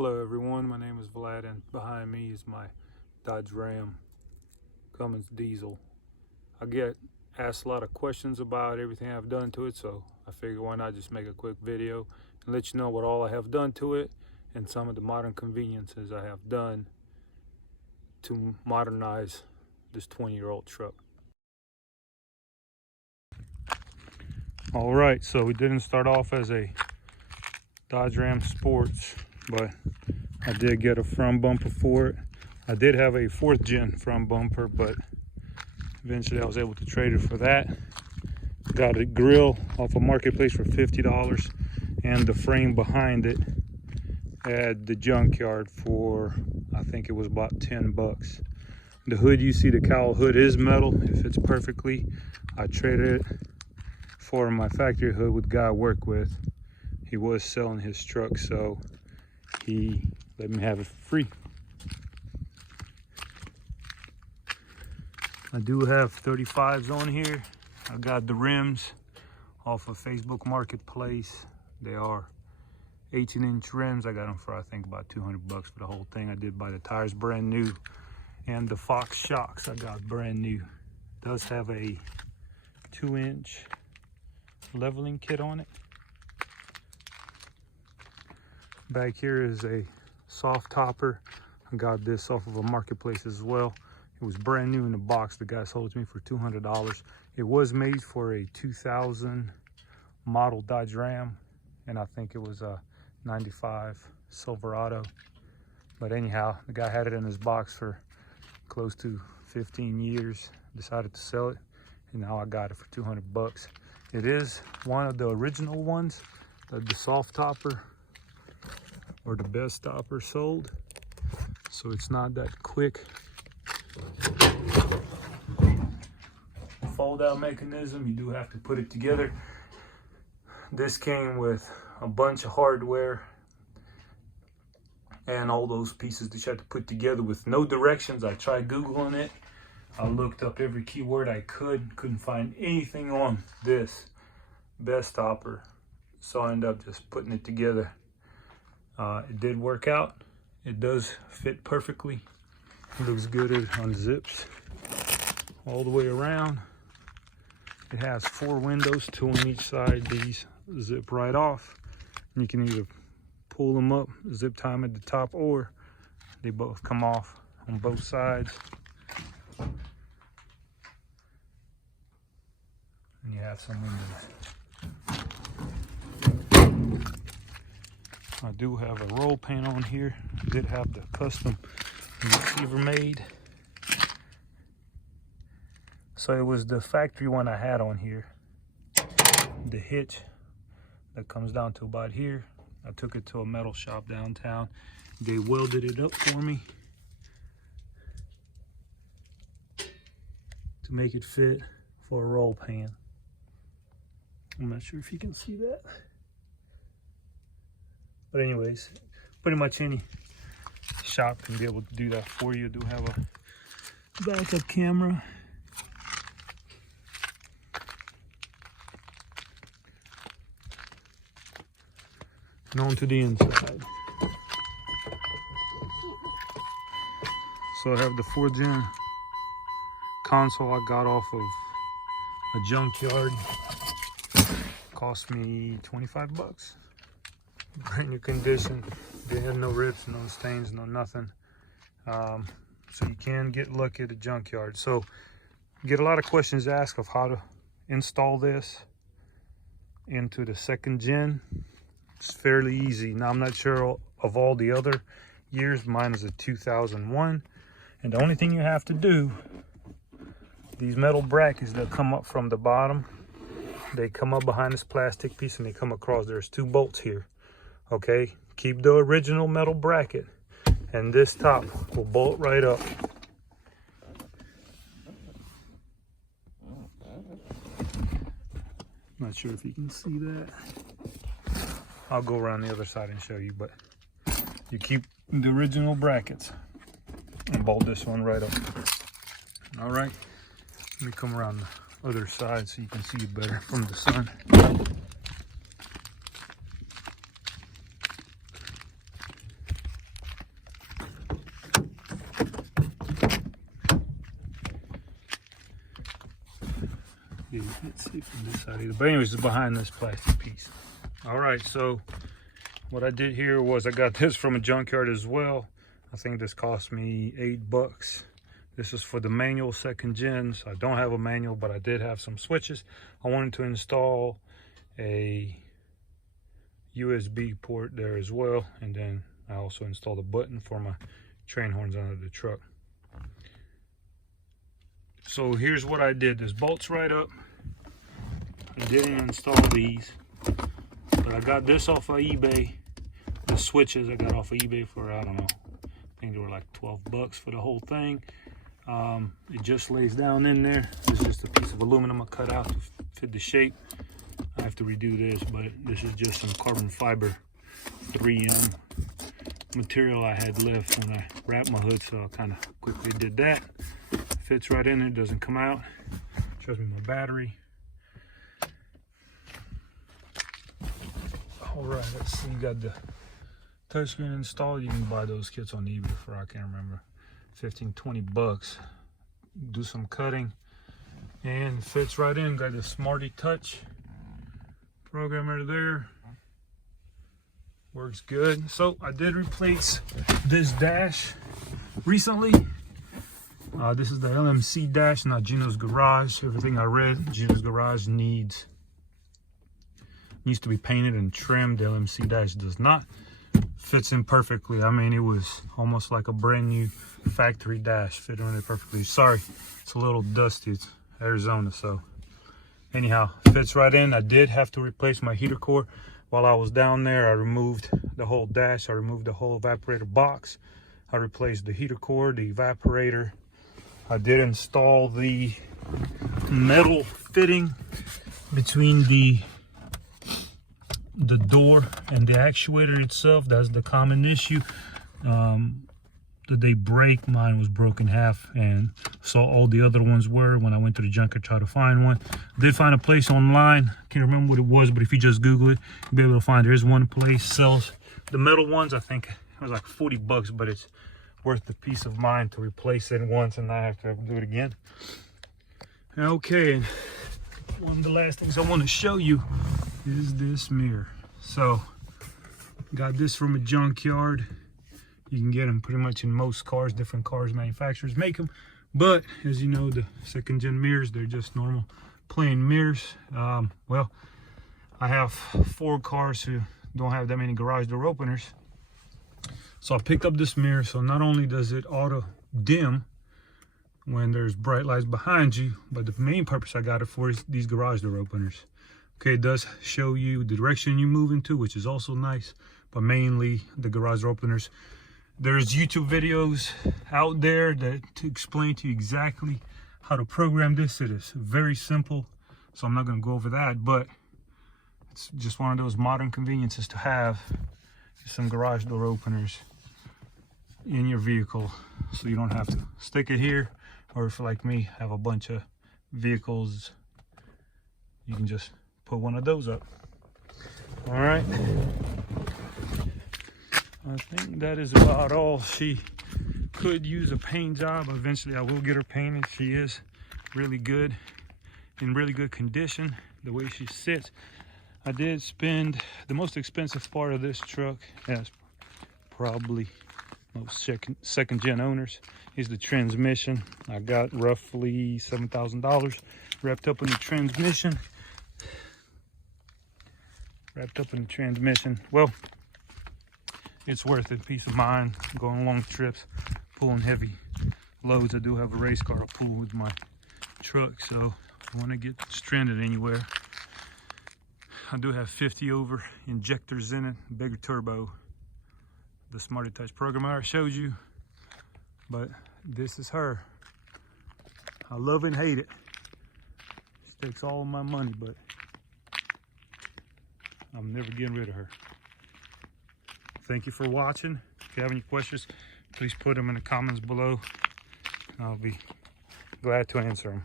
Hello everyone, my name is Vlad and behind me is my Dodge Ram Cummins diesel. I get asked a lot of questions about everything I've done to it, so I figure why not just make a quick video and let you know what all I have done to it and some of the modern conveniences I have done to modernize this 20-year-old truck. Alright, so we didn't start off as a Dodge Ram Sports, but I did get a front bumper for it. I did have a 4th gen front bumper, but eventually I was able to trade it for that. Got a grill off a marketplace for $50, and the frame behind it at the junkyard for, I think it was about 10 bucks. The hood, you see the cowl hood is metal. It fits perfectly. I traded it for my factory hood with the guy I work with. He was selling his truck, so he let me have it for free. I do have 35s on here. I got the rims off of Facebook Marketplace. They are 18-inch rims. I got them for I think about 200 bucks for the whole thing. I did buy the tires brand new, and the Fox shocks I got brand new. It does have a 2-inch leveling kit on it. Back here is a soft topper. I got this off of a marketplace as well. It was brand new in the box. The guy sold it to me for $200. It was made for a 2000 model Dodge Ram, and I think it was a 95 Silverado. But anyhow, the guy had it in his box for close to 15 years, decided to sell it, and now I got it for 200 bucks. It is one of the original ones, the soft topper, or the best topper sold, so it's not that quick. Fold out mechanism, you do have to put it together. This came with a bunch of hardware and all those pieces that you had to put together with no directions. I tried Googling it. I looked up every keyword I couldn't find anything on this best topper, so I ended up just putting it together. It did work out. It does fit perfectly. It looks good. It unzips all the way around. It has 4 windows, 2 on each side. These zip right off. And you can either pull them up, zip tie them at the top, or they both come off on both sides. And you have some windows. I do have a roll pan on here. I did have the custom receiver made. So it was the factory one I had on here. The hitch that comes down to about here. I took it to a metal shop downtown. They welded it up for me to make it fit for a roll pan. I'm not sure if you can see that. But anyways, pretty much any shop can be able to do that for you. I do have a backup camera. And on to the inside. So I have the 4th gen console I got off of a junkyard. Cost me 25 bucks. Brand new condition. They had no rips, no stains, no nothing. So you can get lucky at the junkyard. So get a lot of questions asked of how to install this into the 2nd gen. It's fairly easy. Now I'm not sure of all the other years. Mine is a 2001, and the only thing you have to do, these metal brackets that come up from the bottom, they come up behind this plastic piece and they come across. There's 2 bolts here. Okay, keep the original metal bracket, and this top will bolt right up. Not sure if you can see that. I'll go around the other side and show you, but you keep the original brackets and bolt this one right up. All right, let me come around the other side so you can see it better from the sun. Let's see from this side either. But anyways, it's behind this plastic piece. All right, so what I did here was I got this from a junkyard as well. I think this cost me $8. This is for the manual second gen. So I don't have a manual, but I did have some switches. I wanted to install a USB port there as well, and then I also installed a button for my train horns under the truck. So here's what I did. This bolts right up. I didn't install these, but I got this off of eBay. The switches I got off of eBay for, I don't know, I think they were like 12 bucks for the whole thing. It just lays down in there. This is just a piece of aluminum I cut out to fit the shape. I have to redo this, but this is just some carbon fiber 3M material I had left when I wrapped my hood, so I kind of quickly did that. Fits right in there, doesn't come out. Shows me my battery. All right, let's see. You got the touchscreen installed. You can buy those kits on eBay for, I can't remember, 15, 20 bucks. Do some cutting and fits right in. Got the Smarty Touch programmer there. Works good. So I did replace this dash recently. This is the LMC dash, not Gino's Garage. Everything I read, Gino's Garage needs to be painted and trimmed. The LMC dash does not. Fits in perfectly. I mean, it was almost like a brand new factory dash. Fit in it perfectly. Sorry, it's a little dusty. It's Arizona, so anyhow, fits right in. I did have to replace my heater core. While I was down there, I removed the whole dash. I removed the whole evaporator box. I replaced the heater core, the evaporator. I did install the metal fitting between the door and the actuator itself. That's the common issue. That they break. Mine was broken half, and so all the other ones were. When I went to the junkyard to try to find one, I did find a place online. Can't remember what it was, but if you just Google it, you'll be able to find. There's one place sells the metal ones. I think it was like 40 bucks, but it's worth the peace of mind to replace it once and not have to do it again. Okay, one of the last things I want to show you is this mirror. So got this from a junkyard. You can get them pretty much in most cars. Different cars manufacturers make them, but as you know, the second gen mirrors, they're just normal plain mirrors. Well, I have 4 cars who don't have that many garage door openers, so I picked up this mirror. So not only does it auto dim when there's bright lights behind you, but the main purpose I got it for is these garage door openers. Okay, it does show you the direction you move into, which is also nice, but mainly the garage door openers. There's YouTube videos out there that to explain to you exactly how to program this. It is very simple, so I'm not going to go over that, but it's just one of those modern conveniences to have. Some garage door openers in your vehicle, so you don't have to stick it here, or if like me have a bunch of vehicles, you can just put one of those up. All right, I think that is about all. She could use a paint job. Eventually I will get her painted. She is really good, in really good condition, the way she sits. I did spend the most expensive part of this truck, as probably most second gen owners, is the transmission. I got roughly $7,000 wrapped up in the transmission. Well, it's worth it. Peace of mind, going long trips, pulling heavy loads. I do have a race car to pull with my truck, so I want to get stranded anywhere. I do have 50 over injectors in it, bigger turbo. The Smarty Touch programmer I showed you, but this is her. I love and hate it. She takes all of my money, but I'm never getting rid of her. Thank you for watching. If you have any questions, please put them in the comments below. I'll be glad to answer them.